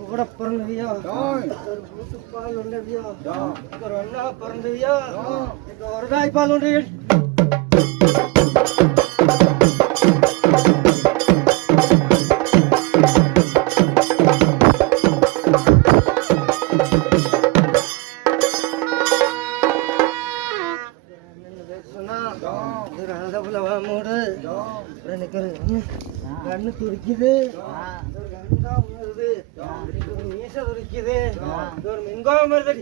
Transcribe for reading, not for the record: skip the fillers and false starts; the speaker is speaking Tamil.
கூட பிறந்தவியா கூட்டு பால் உண்டவியா ஒரு அண்ணா பிறந்தவியா ஒரு தாய்ப்பால் உண்டு கண்ணு துடிக்குது ஒரு கண்ணா உணருது ஒரு மீச துடிக்குது ஒரு மின்கோபம் வருது